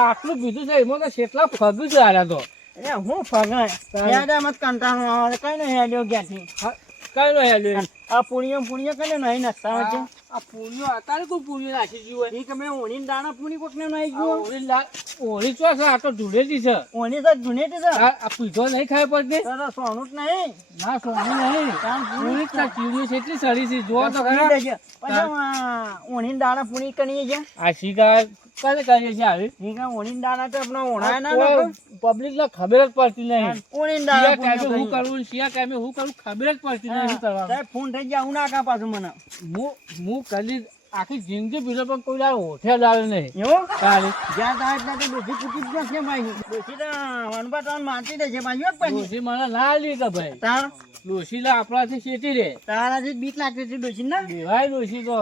આટલું બીજું છે એમાં કેટલા ફગું છે આર્યા તો હું ફગાય મત કંટાળો આવે કઈ નહીં હેલ્યો ગયા કઈ નો હેલ્યો આ પુણ્ય કને નહીં નાખતા છે આ પૂર્યો અત્યારે કોઈ પૂર્યો નાખી ગયું હોય એ કે મેં ઓણી દાણા પૂરી કોક ને નહીં ગયું ઓળી ચો છે આ તો ઢૂંઢેલી છે ઓણી તો જુનેટી છે આ પીધો નહીં ખાય પડતી સોનું જ નહીં ના સોનું નહીં પૂરી ચીડીઓ છે એટલી સડી છે જો તો ખરા પછી ઓણી દાણા પૂરી કરી છે આ શિકાર કને કરીએ છે આવી ઓણી દાણા તો આપણો ઓણા ના પબ્લિક ને ખબર જ પડતી નહીં ઓણી દાણા ટાઈમે હું કરવું શિયા ટાઈમે હું કરું ખબર જ પડતી નહીં શું કરવાનું ફોન થઈ જાય હું નાખા પાછું મને હું કદી આખી જિંદગી પીધો પણ કોઈ દાડો હોઠે આવે નહીં એવું તારી જ્યાં તાર એટલે તો ડોસી પૂછી જ છે ભાઈ ડોસી તો વનબા તો મારતી દે છે ભાઈ પછી ડોસી મને ના લીધા ભાઈ તાર ડોસી લા આપણાથી શેતી રે તારાથી બીક લાગતી હતી ડોસી ના દેવાય ડોસી તો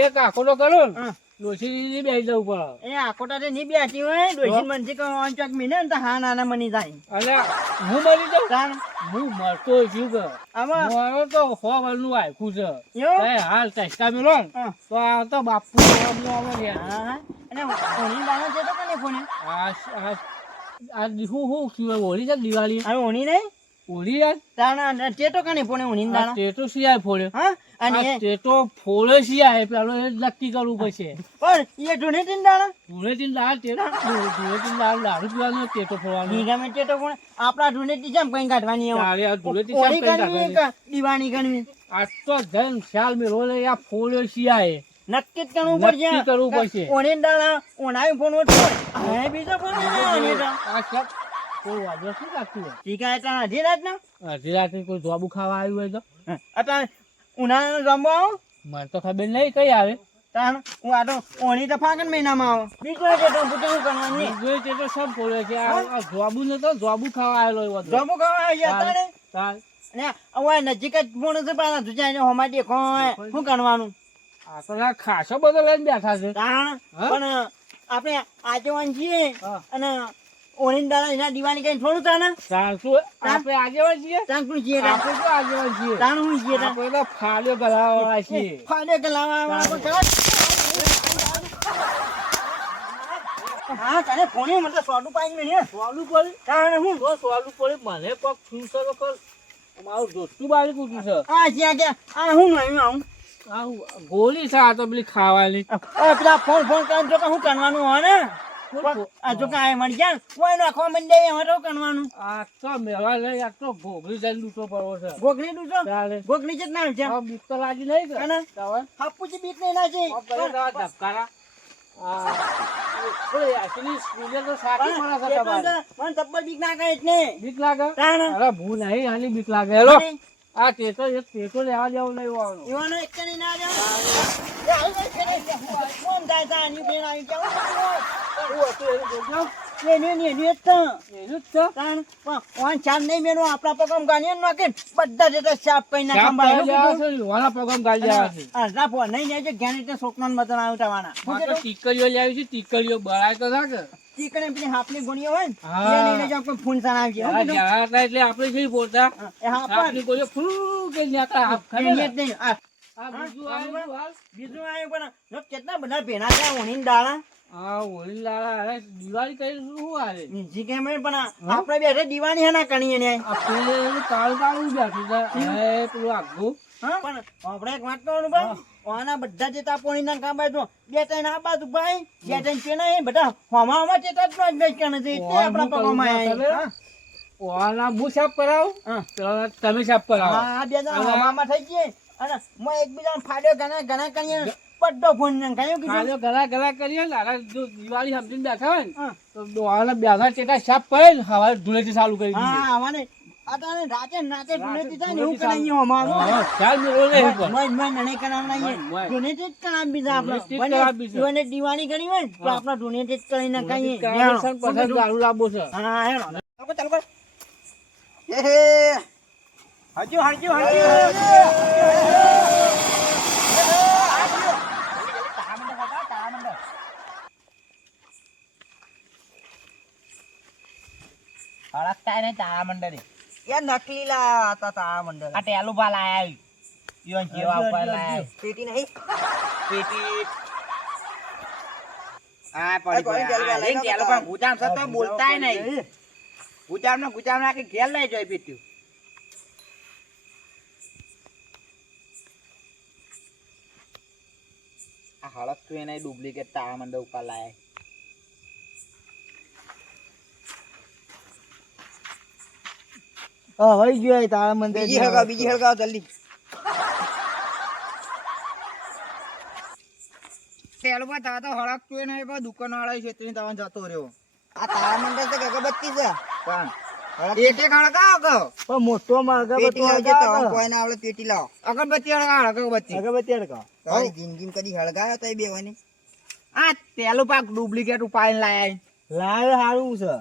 એક આખો તો કરો ને ડોસી બેસી જવું પડે એ આખોટા તે નહીં બેઠી હોય ડોસી મનથી કહો ચોક મીને ને તો હા નાના મની જાય અને હું મરી જાઉં તાર હું મરતો છું કે આમાં મારો તો 100 વર્ષનું આખું છે એવું હાલ ટેસ્ટા મેલો ને તો આ તો બાપુ હા અને ઓણી દાણા છે તો કને ફોને આ હું થયું હોળી છે દિવાળી હવે ઓણી નહીં હોળી યાર દાણા ટેટો કને ફોને ઓણી દાણા ટેટો સિવાય ફોડ્યો હા અને ટેટો ફોડે સિવાય પેલો એ નક્કી કરવું પડશે પણ એ ડોનેટિન દાણા ધૂળેટી દાળ ધૂળેટી દાળ દારૂ પીવાનું ટેટો ફોડવાનું ગમે ટેટો કોણ આપણા ડોનેટી જેમ કઈ કાઢવાની તારે આ ધૂળેટી ઓણી કરવી કે દિવાળી કરવી આ તો જન ખ્યાલ મેળવો લે આ ફોડ્યો સિવાય નક્કી જ કરવું પડશે નક્કી કરવું પડશે ઓણી દાણા ઓણાવી ફોન ઓછો હવે બીજો ફોન આ સબ કોઈ વાજો શું લાગતું હોય ઠીક છે તારા અઢી રાત ના અડધી રાતે કોઈ જોબુ ખાવા આવ્યું હોય તો અત્યારે ઉનાળાનો જમવા આવો મને તો ખબર નહીં કઈ આવે તાણ હું આ તો ઓણી તો ફાગણ મહિનામાં આવો બીજો છે તો પૂછે શું કરવાની જોઈ તે તો સબ બોલે છે આ જોબુ ને તો જોબુ ખાવા આવેલો હોય બધો જમવું ખાવા આવી અત્યારે તાર અને હવે નજીક જ ફોન છે પાછા તુજાઈને હોમાં દેખો શું કરવાનું આ તો ના ખાસો બધો લઈને બેઠા છે તાણ પણ આપણે આગેવાન છીએ અને ઓણી દાડા એના દિવાળી કઈ થોડું તાને શું આપણે આગેવાન છીએ તાણ શું છીએ આપણે તો આગેવાન છીએ તાણ શું છીએ આપણે તો ફાળ્યો ગલાવાળા છીએ ફાડે કે લાવવા હા તને ફોને મને સોડું પાઈ મેં સોલું પડે તાણ હું તો સોલું પડે મને પગ ફૂસરો કર મારું દોસ્તું બારી કૂટ્યું છે આ જ્યાં ગયા આ હું નહીં આવું આ ગોળી છે આ તો પેલી ખાવાની પેલા ફોન કરીને જો કે હું કરવાનું હોય ને આ જો કાંઈ મળી જાય કોઈ નાખવા મંડે એમાં તો કરવાનું આ તો મેળવા લઈ આ તો ભોગરી જઈને લૂંટો પડવો છે ગોગલી ડૂસો ગોગલી જ ના છે બીક તો લાગી નહીં કે અને હાપુજી બીક નહીં ના છે ધબકારા સ્કૂલે તો સારી મળે છે મને તબ્બલ બીક ના કહે ને બીક લાગે તાણ અરે ભૂ નહીં હાલી બીક લાગે હેલો આ ટેટો લેવા જવું નહીં આવવાનું એવાનો એક નહીં ના જાવ કોણ જાય તા ની બેન આવી જાવ આપણા પગમ ગાની નાખે બધા જતા સાફ કઈ નાખવા નહીં જાય છોકરા મતન આવ્યું તમારા ટીકરીઓ લાવી છે ટીકરીઓ બળાય તો નાખે ટીકડી પેલી હાફની ગુણીઓ હોય ને કોઈ ફૂન સાન આવી જાય એટલે આપણે શું બોલતા ગોળીઓ ફૂ કે બીજું આવ્યું પણ કેટલા બધા ભેના છે ઓણી દાણા દિવાળી કરી શું હારે પણ આપણે બેઠે દિવાળી હે ના કણીએ ને કાળું કાળું બેઠું પેલું આગું પણ આપણે એક વાત કરવાનું ભાઈ આના બધા જે તાપોણી ના કામ બાજુ બે ત્રણ આ બાજુ ભાઈ બે ત્રણ પેના બધા હોમાં ચેતા જ ન કરે છે એટલે આપણા પગમાં ઓના હું સાફ કરાવું તમે સાફ કરાવો હા બે જણા હોમાં થઈ ગયે અને હું એકબીજા ફાડ્યો ઘણા કરીએ બડો ફોન ને કયો કીધું ગલા કરીએ ને જો દિવાળી સમજીને બેઠા હોય ને તો દોવાના બેઠા ચેટા સાફ કરે ને હવા ધૂળેથી ચાલુ કરી દીધી હા આવાને આટાને રાતે નાતે ધૂળેથી થાય ને એવું કરાઈએ હોમાં ચાલ મેરો લે મન નને કરાવનાઈએ ધૂળેથી જ કરાવ બીજા આપણે મને દિવાળી કરી હોય તો આપણા ધૂળેથી જ કરીને કહીએ પછી દારૂ લાવવો છે હા હેલો ચાલ કર એ હજુ હળકતા નહીં તારા મંડળે યાર નકલી લા હતા તારા મંડળ આ ટેલુભા લાયા ઈવન કેવા ઉપર લાય. પેટી નહીં પેટી આ પડી ગયા. આ લઈને ચાલો પણ ગુજામ સતો બોલતાય નહીં. ગુજામ નાખી ઘેર લઈ જાય પેટ્યું. આ હળક તો એને ડુપ્લિકેટ તાળા મંડળ ઉપર લાય. વહી ગયો તારા મંદિર બીજી હળગાવ જલ્દી પેલું પણ તા તો હળક તો એને દુકાન વાળા છે તેને તવા જતો રહ્યો. આ તારા મંદિર તો અગરબત્તી છે પણ એક હળગાવ કહો. પણ મોટો માં અગરબત્તી હળગાવ કોઈ ના આવડે પેટી લાવો અગરબત્તી હળગાવ અગરબત્તી હળગાવ તારી જિંદગી કદી હળગાવ્યો તો એ બેવાની આ પેલું પાક ડુપ્લિકેટ ઉપાડીને લાયા. લાવે સારું છે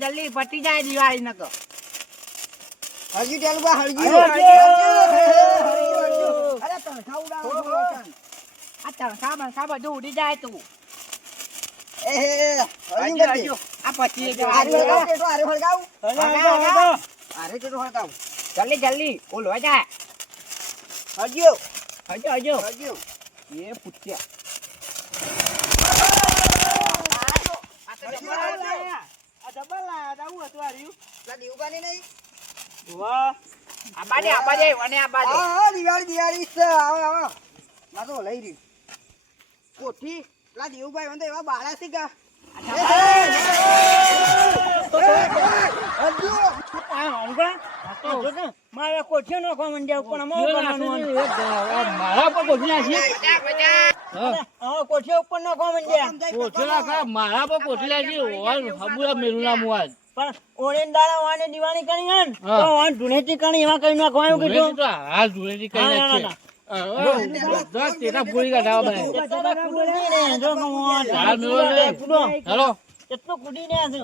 જલ્દી પટી જાય દિવાળી નકો. હજી ટેલું બા હળજી અરે તણખા ઉડાવો આ તણખા બંખા બધું ઉડી જાય તું. એ હળજી કરજે આ પછી આરે હળગાવ અરે તો હળગાવ જલ્દી ઓલો જાય. હળજો હજો હળજો એ પૂછ્યા દેવબાની નહીં આબાજે દિવાળી છે આવો માં તો લઈ રહ્યું કોઠી પેલા દેવુભાઈ વંદે એવા બાળા છે કા મારા કોઠીઓ નાખવા માંડ્યા પણ મારા પર કોઠી નાખી કોઠીઓ ઉપર નાખવા માંડ્યા. કોઠી નાખા મારા પર કોઠી નાખી હબુલા મેલું ના મુઆજ પણ ઓરેન દાડા વાને દિવાળી કરી હે ને હા. તો વાન ધુનેથી કરી એવા કઈ નાખવાનું કીધું. તો હાલ ધૂળેટી કઈ ના, ના, નાખશે દસ તેરા પૂરી કાઢવા બધા એટલા કુડી ને જો કમોન હાલ મેળો લે. હેલો એટલું કુડી ને છે.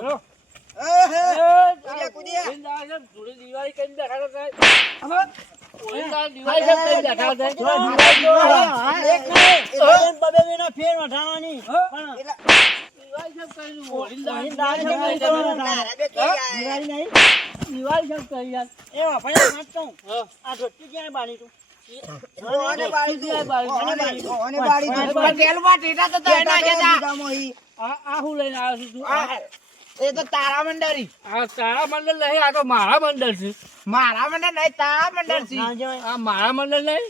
દિવાળી કઈ દેખાડો સાહેબ દિવાળી કેમ કઈ દેખાડો સાહેબ એક નહીં બબે બેના ફેર વઠાવાની પણ દિવાળી કેમ કઈ દિવાળી નહીં દિવાળી કેમ કઈ યાર એ વાપરે વાત કહું આ ધોતી ક્યાં બાણી તું ઓને બાળી આ હું લઈને આવ્યો છું તું એ તો તારા મંડળી આ તારા મંડળ નહીં આ તો મારા મંડળ છે મારા મંડળ નહીં તારા મંડળ છે. આ મારા મંડળ નહીં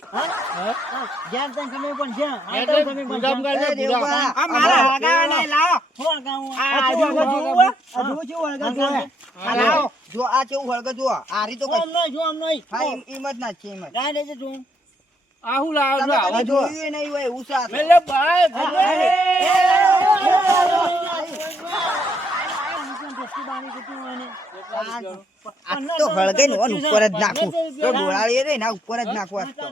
જ્યાં ત્યાં ખબર પણ જ્યાં આ એટલે તો તમે ગુદામ કાઢે, ગુદામ. આ મારા હગાવા નહીં લાવો હું હગાવું આ જો લાવો જો આ કેવું હળગે જો આરી તો આમ નહીં જો આમ નહીં હા એમ જ ના છે એમ જ ગાય લેજે તું આ હું લાવ્યો છું તમે આવા કદી જો જોયું નહીં હોય એવું સાથ મેં લે બાય આ તો હળગે ને ઓન ઉપર જ નાખું તો ડોળાળી રે ને ઉપર જ નાખું આ તો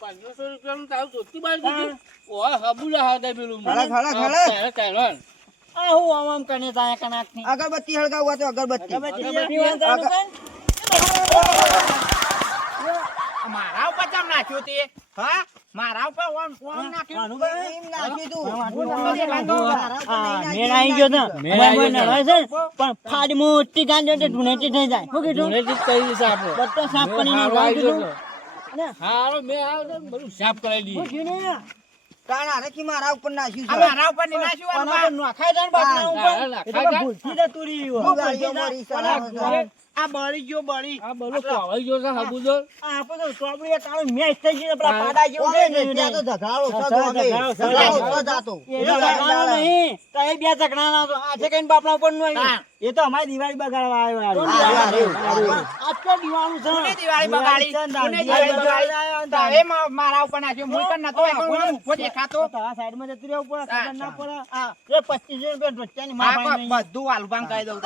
500 રૂપિયાનું તારું જોતી બાય કીધું ઓય હબુલા હા દે પેલું હળગ. આ હું આમ કને તાયા કનાક ની અગરબત્તી હળગાવવા તો અગરબત્તી મારા ઉપર ચમ નાખ્યો તે હા મારા ઉપર ઓમ નાખ્યો એમ નાખ્યું તું મેળ આવી ગયો તો મેળ આવી ગયો. નળે છે પણ ફાડી મોટી ગાંડી એટલે ઢૂંઢેથી થઈ જાય શું કીધું ધૂળેટી કઈ રીતે આપણે બધો સાફ કરીને હારો આવી કીધું ગયો ને હારો મેં આવ્યો તો બધું સાફ કરાવી શું દીધું થયું ને કાણ આરેથી મારા ઉપર નાખ્યું છે મારા ઉપર ની નાખ્યું નખાય જાય ને બાટલા ઉપર નખાય જાય. ભૂલથી જતું રહ્યું દિવાળીઓ મારી સલાહ આ બળી ગયો બળી આ બધું કોવાઈ ગયો છે હબુલો આ આપણે તો ચોબડીએ કાળું મેચ થઈ ગયું આપણા પાડા જેવું ઓમે થઈ ને ગયું ત્યાં તો ઝઘાડો ઝઘાડો, સગો અમે. ઝઘાડો, ઝઘાડો ઝઘાડો. સજાતો. એ તો ઝઘડાનો નહીં તો એ બે ઝઘડાના તો આજે કઈ બાપના ઉપર નું આવ્યું એ તો અમારી દિવાળી બગાડવા આવ્યો આ આજ તો દિવાળું છે દિવાળી બગાડી હવે મારા ઉપર નાખ્યો મુઈ પણ નતો ઉભો દેખાતો તારા સાઈડ માં જતું રહેવું પડે ખબર ના પડે આ એ 25 રૂપિયા ઢોચાની માં પાઈ બધું વાલબાંગ કહી દઉં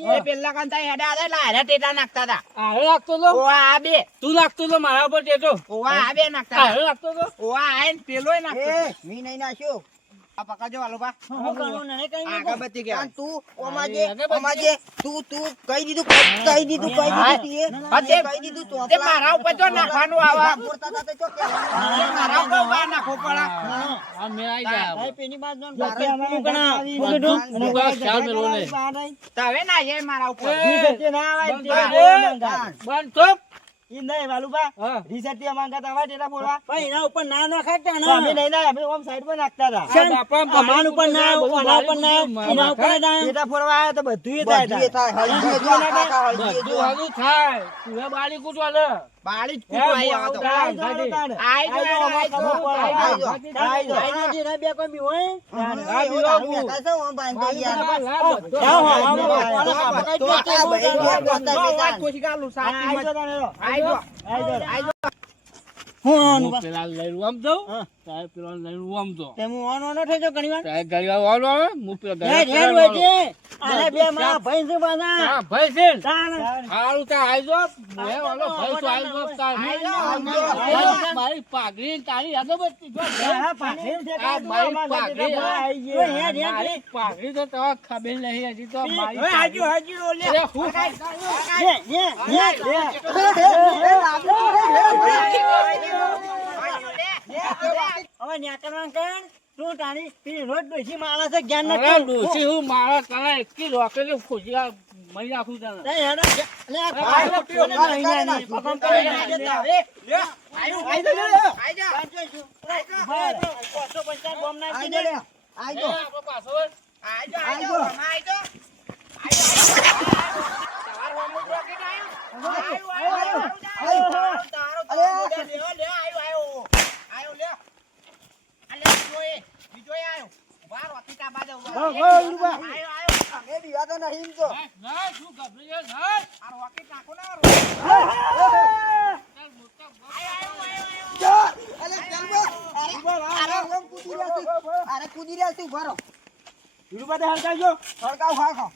તને પેલા કાંતા હેડા હતા એટલે હારે ટેટા નાખતા હતા આરે લાગતો તો ઓવા આ બે તું લાગતો તો મારા ઉપર ટેટો ઓવા આ બે નાખતા આરે લાગતો તો ઓવા આ ને પેલોય નાખતો એ મી નહીં નાખ્યો આ પકડજો વાલુબા. હું કરું ને કઈ નહીં અગરબત્તી કહેવાય. પણ તું ઓમાજે તું કહી દીધું તે. હા, તે- કહી દીધું તું તે મારા ઉપર જો નાખવાનું આવે. બોલતા હતા તે ચો કે તે મારા ઉપર વાર નાખવો પડે. આ મેં આવી ગયા ભાઈ પેની બાદ નો બાકી અમારું કણા હું કીધું? હું કહું, ખ્યાલ મેળવો ને. તો હવે ના એ મારા ઉપર. એ, ના આવે બંધ તેરા કર. બોલવા માંગા. બંધ થો. ઈ નહીં વાલુબા હા. રીસેટી માંગા તા વા તેરા બોલવા ભાઈ એના ઉપર ના નાખાતા ના અમે નહીં ના અમે ઓમ સાઈડ પર નાખતા હતા આ બાપા અમાન ઉપર ના ઓલા ઉપર ના એના ઉપર ના તેરા ફોરવા આયા તો બધું એ થાય બધું એ થાય હળદી જો આખા હળદી બધું જો હાલું થાય. તું એ બાળી કૂટવા લે. બાળી જ કૂટવા આવી આવે તો. આઈ જો, આઈ જો. બે કોઈ બી હોય હું પેલા લઈને આમ જાઉં. તારે પેલા લઈને આમ જાઉં. તે હું ઓનો થઈ જો ઘણી વાર તારે ગાડીવાળો આવે, હું પેલા હેડ ગાડીવાળો હોય આવે. છે આને બે માં ભાઈ છે બાના હા, ભાઈ છે ને? તાણ હારું તાર આઈ જો. મેં ઓલો ભાઈ તો આઈ જો તાર. મારી પાઘડી ને તારી અગરબત્તી જો. હા પાછળ છે આ મારી પાઘડી, હેડ મારી પાઘડી તો તમારે ખબર નહીં હજી તો મારી હવે હાજી, હાજી, ઓલે. અરે હું હવે ન્યાકરવાન કર તું તારી પી રોજ ડોસી માણસ છે જ્ઞાન અરે નથી ડોશી હું મારા તને એકી રોકેલી ખુશી મહી નાખું તને. આઈ જો, આપણે પાછો આઈ જો, આઈ જો. તમાર હોમું રોકેટ આયું? તારો લે, આયો. લે. આ લે, બીજો આયો. વાર હોતી તા બાજુ. આયો. અમે દીવા તો નહીં તો ના શું ગભરી જાય ના. આ રોકેટ નાખો ને. અરે ચાલ અરે કૂદી રહ્યા છે ઉભા રહો હળગાવ હા ખા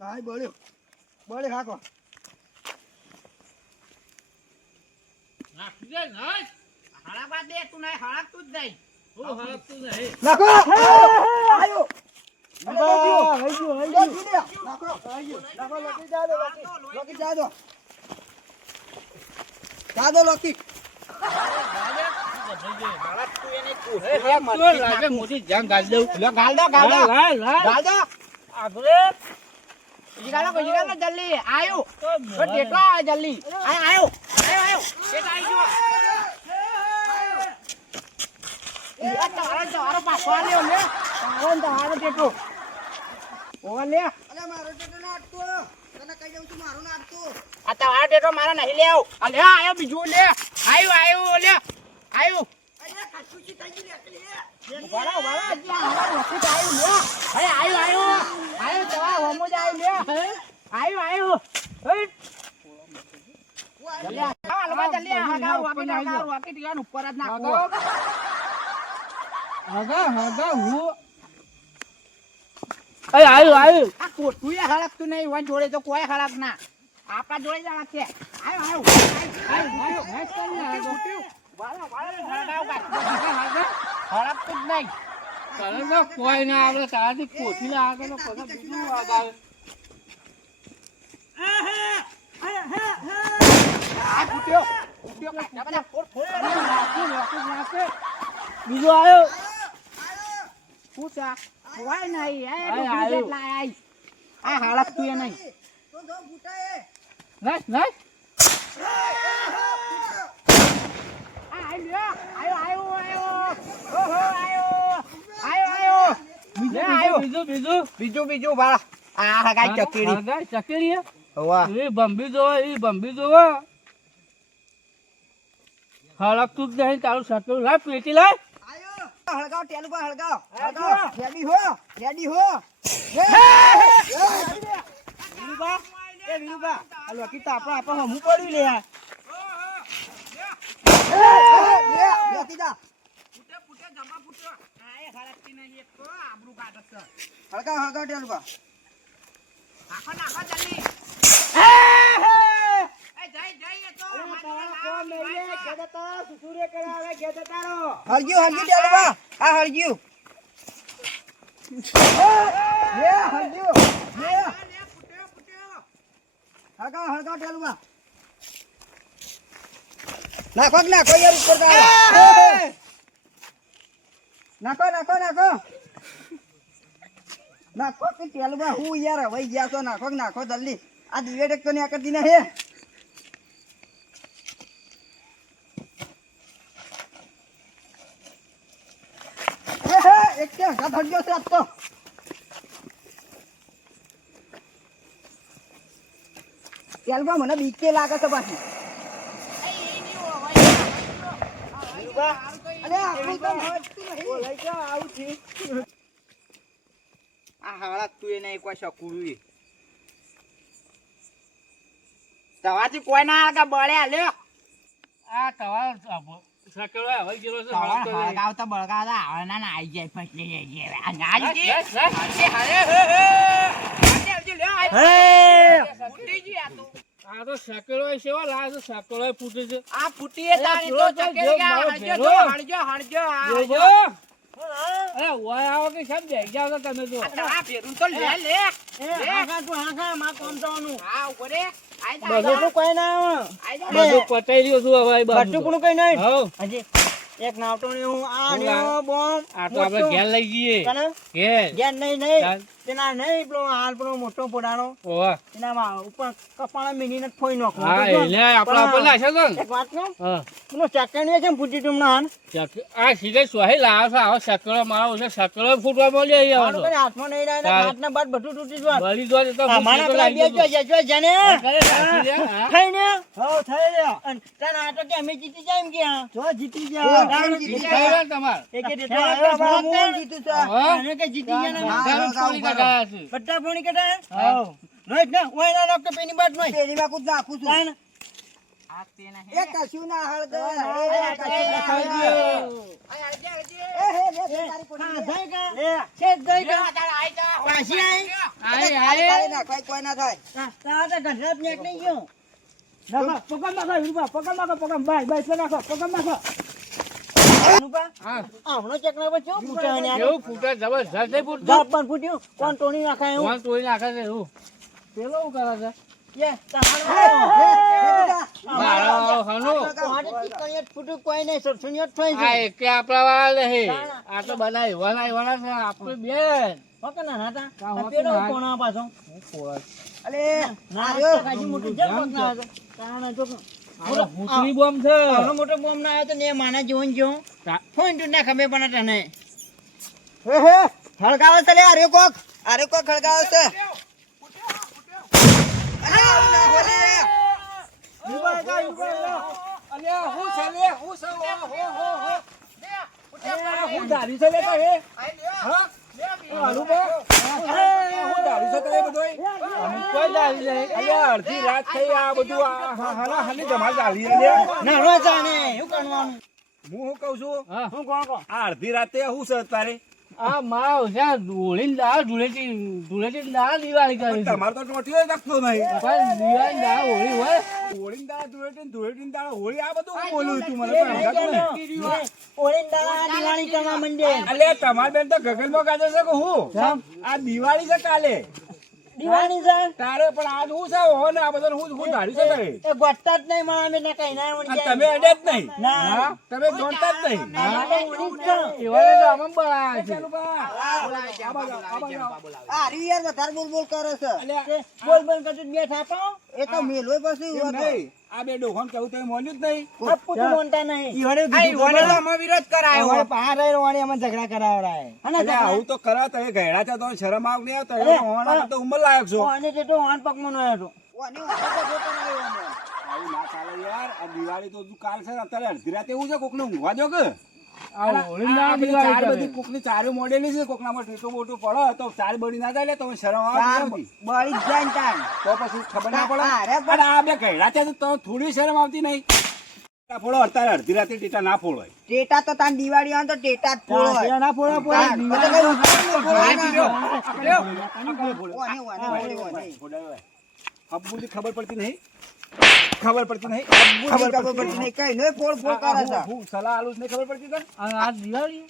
હા બોલ્યો બોલે હાકો નાખી જાય ના. હળગવા દે, તું નહીં હળગતું જ નહીં. હું હળગતું નહીં. નાખો આયો તો લાગે મોટી જંગ ગાળી દઉં. લો, ગાલ દો, ગાલ દો. લાય, લાય. ગાલ દો. આગળ. જીગાડો, જલ્દી. આયો. ઓ, ટેટો આવે જલ્દી. આયો. ટેટો આવી ગયો. આ તમારો પાછો આ લ્યો, લે. તમારો ટેટો. ઓવા લે. અરે મારો ટેટો ના અટકો તને કહી દઉં છું મારું ના અટકો આ તમારો ટેટો મારા નહીં લેવ. આ લે, આયો બીજું લે. આયો, લે. આયો. અરે કાચુચી થઈ ગઈ એકલી ઉભા રહો, હજી આ હવા વખત આયો, લે. અરે, આયો. તમારો હોમો જ આયો, લે. આયો. જલ્દી આ લોકો જલ્દી આ હગાવ વાકી ટીકાનું ઉપર જ નાખો. હગા હું. અરે આયુ. આ કોટું એ હળગતું નહીં, વન જોડે તો કોઈ હળગ ના. આપણા જોડે જ હળગ છે. આયો. મેચ કરી નાખો. હળગતું જ નહીં. તને તો કોઈ ના આવે, તારાથી કોઠી ના આવે તો પછી બીજું આવે. આ ફૂટ્યો. કાકા બધા ફોડ બીજો આવ્યો. ફૂટા. કોઈ નહીં. આયો. જેટલા આય. આ હળગતું એ નહીં. તો જો ફૂટાય નાખ. બીજું. બીજું વાળા. આ હગાઈ ચકીડી. હગાઈ ચકેરી. હોવા. એ બંબી જોવે. હળકતું જ નહીં તારું સટલું લાય પેટી લાય. આયો હળગાવ ટેલું પર હળગાવ રેડી હો વિનુબા આ લોકી તો આપણે હમું પડ્યું લે યાર લેતી જા વળગતી નહીં એક તો આબરૂ કાઢે છે. હળગાવ હળગાવ ટેલુબા. નાખો નાખો જલ્દી. એ જઈ જઈ એ તો કોમ નહીં લે, ગેદતા સુસુરે કરાવે ગેદતારો. હળગ્યું હળગ્યું ટેલુબા. આ હળગ્યું. લે હળગ્યું. લે ફૂટ્યો ફૂટ્યો. હળગાવ હળગાવ ટેલુબા. નાખો કે નાખો યાર ઉપર તારે. નાખો નાખો નાખો. નાખો કે ટેલુબા હું યાર હવે ગયા તો નાખો કે નાખો જલ્દી. આ દિવેટ તો ન્યા કરતી નહીં. એક કે હાથ હટજો છે આજ તો. ટેલુબા મને બીક કે લાગે છે પાછી. અલે આપણું તો હટતું નહીં. બોલાય કે આવું છે. આ હાળા તું એ નહીં કોઈ શકુડું એ. તવાથી કોઈ ના આવે કે બળ્યા લ્યો. આ તમારો સકલો હવે ગયેલો છે તવા હળગતો નહીં. હળગાવતા બળગાવતા આવે ના ના આઈ જાય પછી લઈ જાય. આ ના બસ, જી. બસ, બસ. આજે હાલે હે હે. આજે આવજો લ્યો આ. હે ફૂટી ગઈ આ તો. આ તો સકલો છે હો, લાગે છે સકલો ફૂટે છે. આ ફૂટી એ તારી તો જો, ચકેલી જો, ગયા. મારો હળજો ભેરો. હળજો હળજો આ જોજો. હળજો. અરે ઓય આવો કે સબ બેસી જાવ તો તમે તો. આ તવા ભેરું તો લે લે. એ હાકા તું હાકા માં કોમ થવાનું. હા ઉપર રે. આઈ જા, બધું તો કોઈ ના આવે. આઈ જા. બધું પતાઈ રહ્યો છું હવે આ બાજુ બચ્ચું તો. કોનું કઈ નહીં. હઉ. હજી એક નાવટો ને હું આ હું ન્યો બોમ આ તો આપણે ઘેર લઈ જઈએ. કને ઘેર. જ્ઞાન નહીં નહીં ચાલ. તેના નહીં પેલો હાલ પેલો મોટો પોડાનો ઓવા. એનામાં ઉપર કપાળા મીનીને ફોઈ નાખો હા એને આપણા ઉપર લાશે તો ને. એક વાત કહું હા. પેલો સેકન્ડ છે ને ફૂટી ટૂમનો હાન આ સીધે સોહી લાવે છે આવો સકલો મારો છે સકલો ફૂટવા મળ્યો અહીંયા મારું હવે કઈ હાથમાં નહીં રહે ને ચાલ. હાથના બાદ બધું તૂટી જવાનું. બળી જો તો અમારા પેલા બે જો જાને કરે સાચી રે, હા. થઈને હો થઈ રહ્યો અને તને આટો કે અમે જીતી જાય એમ કે જો જીતી ગયા કેમ જીતી ઈ કઈ વાર તમાર એક એક તો અમારા મોહન જીતું છે. હા? અને કે જીતી ગયા ને હા. બધાનું છોડી કાઢ્યા છે. બધા ફોણી કટા હા. રોજ ને ઓય ના નાખતો પેની બાદ નહીં પેલીમાં કૂદ નાખું છું. તાન આ તેના હે. એ કશું ના હળગાવ. એ, કશું ના હળગાવ. આઈ હળજે. એ હે લે તારી કોની હા લે. થઈ કા છેક ગઈ લ્યો, કા તારા આઈ જા. પાછી આઈ આય તારી આય નાખવાય કોઈ ના થાય. તા તો ગઢરાત નેક નહીં ગયો નાખો પકડ નાખો રૂપા પકડ નાખો પકડ બાય બાય નાખો પકડ નાખો રૂપા હા. આવનો ચકના પર ચો પૂછા ને એવું ફૂટે જબરજસ્ત નહીં ફૂટતું. ગાપ પણ ફૂટ્યું કોણ ટોણી નાખાય એવું કોણ તોડી નાખે છે એવું. પેલો શું કરે છે? યે તમારો મારો હનુ. ફૂટ્યું કોઈ નહીં સરસુનિયો થઈ આ જાય એકે આપણા વાળા નહીં. આ તો બધા એવાના એવાના છે. આપણે બેન. પકડ ના નાતા કા હોતું પેલો ના. કોણા પાછો અલે ના આર્યો. કાજી મોટું જમ પગ ના હતો તાણા જો આ ભૂતની બોમ્બ છે. આવનો મોટો બોમ ના આવ્યો તો ને માના જોન જો તા- ફોન તું ના ખબર પણ તને હે હે હળગાવે છે લે આર્યો કોક. આર્યો કોક હળગાવે છે. અરે આવું ના હોય લે. અલ્યા, હું છે લે? હું છે? હો, હો, હો. લ્યો, હું દાઢી છે લે તારે? આઈ લ્યો. હા? લ્યો, આલુ બા? હું દાઢી છે તારે બધોય? અમે કોઈ દાઢી નહીં. અલ્યા, અડધી રાત થઈ આ બધું હાલી ધમાલ ચાલી છે લે. ના રો જાણે શું કરવાનું હું શું કઉ છું હા. હું કોણ કોણ આ અડધી રાતે શું છે તારે આ મારો છે ધૂળીની દાળ ધૂળેટી દાળ દિવાળી કરી છે. તમારે તો ટોટીઓ નાખતો નહીં પણ દિવાળી દાળ હોળી હોય. હોળીની દાળ ધૂળેટીની દાળ હોળી આ બધું હું બોલું તું મને પણ સમજાતું નહીં. ઓળીંદા દિવાળી કરવા મંડે અલે તમારી બેન તો ગગનમાં ગાજે છે કે હું આ દિવાળી છે કાલે દિવાળી છે તારે પણ આજ હું છે હો ને આ બધા હું ધાડ્યું છે તારે એ ગોઠતા જ નહીં મારા મેં કઈ ના અને મંડે તમે અડે જ નહીં ના તમે જોડતા જ નહીં એવાને તો અમે બનાવ્યા છે. બોલાવે જેમ બા બોલાવે. આર્યો યાર વધારે બોલ બોલ કરે છે. બોલ બોલ કરતું બે થાપા એ તો મેલોય પછી એમ નહીં આ બે ડોહોન કહું તો મોન્યું જ નહીં આપું તું મોનતા નહીં આ ઈવોને તો અમે વિરોધ કરાયો. ઝઘડા કરાવડાય અને અલે આવું તો કરા તમે ગયડા છે તો શરમ આવ નહીં આવતા તમે હોવાના તો ઉંમર લાયક છો અને તે તો વાન પગમાં નો હતો ઓની ઉપર તો જોતો નહીં ઓને. આવું ના ચાલે યાર આ દિવાળી તો હજુ કાલ છે ને અત્યારે અડધી રાતે એવું છે કોકને ઊંઘવા દો કે આ હોળીની દાળ આ બધી દિવાળી ચાર કરે. બધી કોકની ચારે મોડેલી છે કોકનામાં ટીટું બોટું પડે તો ચાર બળી ના જાય લે તમે શરમ આવે ચાર નહીં આવતી. બળી જ જાય ને તાન. તો પછી ખબર ના અરે પડે અને આ બે ગયડા છે તો થોડી શરમ આવતી નહીં ટેટા ફોડો અત્યારે અડધી રાતે ટેટા ના ફોડવાય. ટેટા તો તાન દિવાળી આવે તો ટેટા જ ફોડો હોય. ના ફોડા હા, ફોડા પછી કઈ ઉખાડીને ફોડવાના. ફોડાય. ઓને. ફોડાય. અબ્બુની ખબર પડતી નહીં. ખબર પડતી નહીં. ખબર પડતી નહીં, કઈ નહીં ફોડ ફોડ કરે છે. હું સલાહ આલું જ નહીં ખબર પડતી તને? આ દિવાળી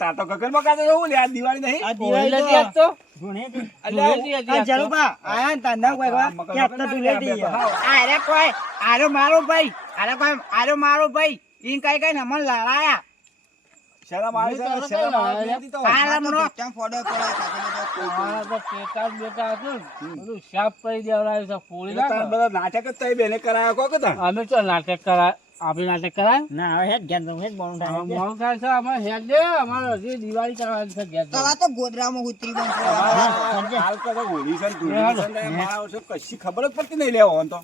તાર તો ગગનમાં કાઢે એવું લે આ દિવાળી નહીં. આ દિવાળી તો આ જલુભા આયા ને તાંડા કોઈ કે આટલા તું લઈ દઈએ આરે કોઈ આરો મારો ભાઈ આરો મારો ભાઈ ઈન કઈ કઈ નમન લડાયા શરમ આવે છે, શરમ આવતી નથી તો. આરામ નો ટેટા ફોડે પડે કાકે તો આ તો કેટા બેટા હતું ને, બધું સાફ કરી દેવડાવ્યું છે ફોડી એટલે તાર બધા નાટક જ તઈ બેને કરાયો કોક તાર. અમે તો નાટક કરાય આપણે નાટક કરાય ના હવે હેડ ઘેર હેડ મોણું થાય મોણું થાય છે અમે હેડ દે અમારે હજી દિવાળી કરવાની છે ઘેર તો આ તો ગોદરામાં ઉતરી બંધ હાલ તો હોળી છે ને ધૂળેટી છે ને મારા વર્ષે કશી ખબર જ પડતી નહીં લેવો તો.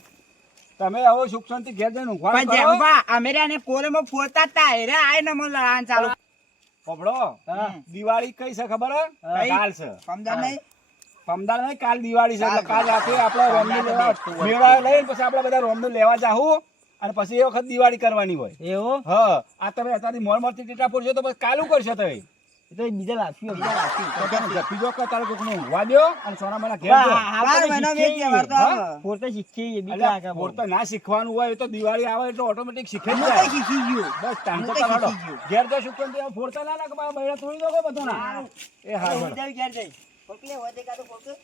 તમે હવે સુખ શાંતિ ઘેર જઈને ઊંઘવાનું પણ કરો. જેવા અમેરિયાને કોરેમાં ફોડતા તા એરે આય નમન લડાન ચાલુ પોપડો, દિવાળી કઈ છે ખબર હે? કઈ? કાલ છે. સમજાય નહીં? પમદાર નહીં, કાલ દિવાળી છે એટલે કાલ રાતે આપણે રોમનું લેવા મેળા લઈને પછી આપણે બધા રોમનું લેવા જાહું અને પછી એ વખત દિવાળી કરવાની હોય. એવું હા, આ તમે અત્યારથી મોરમરથી ટેટા ફોડશો તો પછી કાલું કરશો તમે. એ તો બીજા લાફીઓ બીજા લાફી તો તમે જપી જો કે તારે કોકને ઊંઘવા દ્યો અને સોના મને ઘેર જો. બાર મહિના વેચી વાર તો આવે. પોતે શીખી બીજા અલ્યા, આગળ ફોડતા ના શીખવાનું હોય એ તો દિવાળી આવે એટલે ઓટોમેટિક શીખે જ હું તો જાય. શીખી ગયો. બસ તાણ તો હું તો કરો. શીખી ગયો. ઘેર જો શુક્રવારે તમે ફોડતા ના લાગે મારા બૈરા તોડી દો બધો ના. એ હા ઘેર જઈ. પકલે હોય તે કાં તો પકડ.